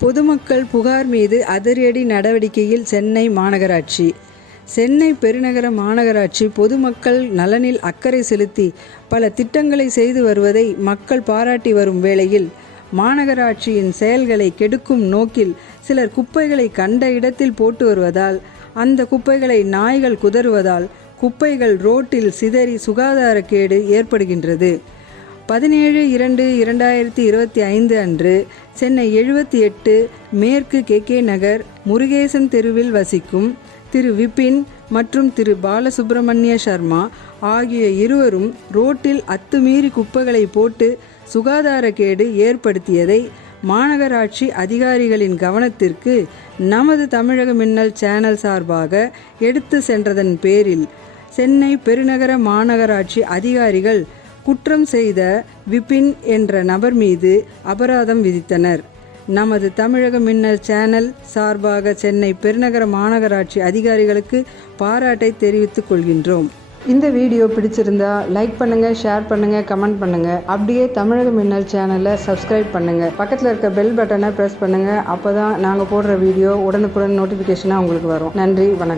பொதுமக்கள் புகார் மீது அதிரடி நடவடிக்கையில் சென்னை மாநகராட்சி. சென்னை பெருநகர மாநகராட்சி பொதுமக்கள் நலனில் அக்கறை செலுத்தி பல திட்டங்களை செய்து வருவதை மக்கள் பாராட்டி வரும் வேளையில், மாநகராட்சியின் செயல்களை கெடுக்கும் நோக்கில் சிலர் குப்பைகளை கண்ட இடத்தில் போட்டு வருவதால், அந்த குப்பைகளை நாய்கள் குதறுவதால் குப்பைகள் ரோட்டில் சிதறி சுகாதாரக்கேடு ஏற்படுகின்றது. 17/2/2025 அன்று சென்னை 78 மேற்கு KK நகர் முருகேசன் தெருவில் வசிக்கும் திரு விபின் மற்றும் திரு பாலசுப்ரமணிய சர்மா ஆகிய இருவரும் ரோட்டில் அத்துமீறி குப்பைகளை போட்டு சுகாதாரக்கேடு ஏற்படுத்தியதை மாநகராட்சி அதிகாரிகளின் கவனத்திற்கு நமது தமிழக மின்னல் சேனல் சார்பாக எடுத்து சென்றதன் பேரில் சென்னை பெருநகர மாநகராட்சி அதிகாரிகள் குற்றம் செய்த விபின் என்ற நபர் மீது அபராதம் விதித்தனர். நமது தமிழக மின்னல் சேனல் சார்பாக சென்னை பெருநகர மாநகராட்சி அதிகாரிகளுக்கு பாராட்டை தெரிவித்துக் கொள்கின்றோம். இந்த வீடியோ பிடிச்சிருந்தா லைக் பண்ணுங்க, ஷேர் பண்ணுங்க, கமெண்ட் பண்ணுங்க. அப்படியே தமிழக மின்னல் சேனலை சப்ஸ்கிரைப் பண்ணுங்க. பக்கத்தில் இருக்க பெல் பட்டனை பிரஸ் பண்ணுங்க. அப்போதான் நாங்கள் போடுற வீடியோ உடனுக்குடன் நோட்டிஃபிகேஷனாக உங்களுக்கு வரும். நன்றி, வணக்கம்.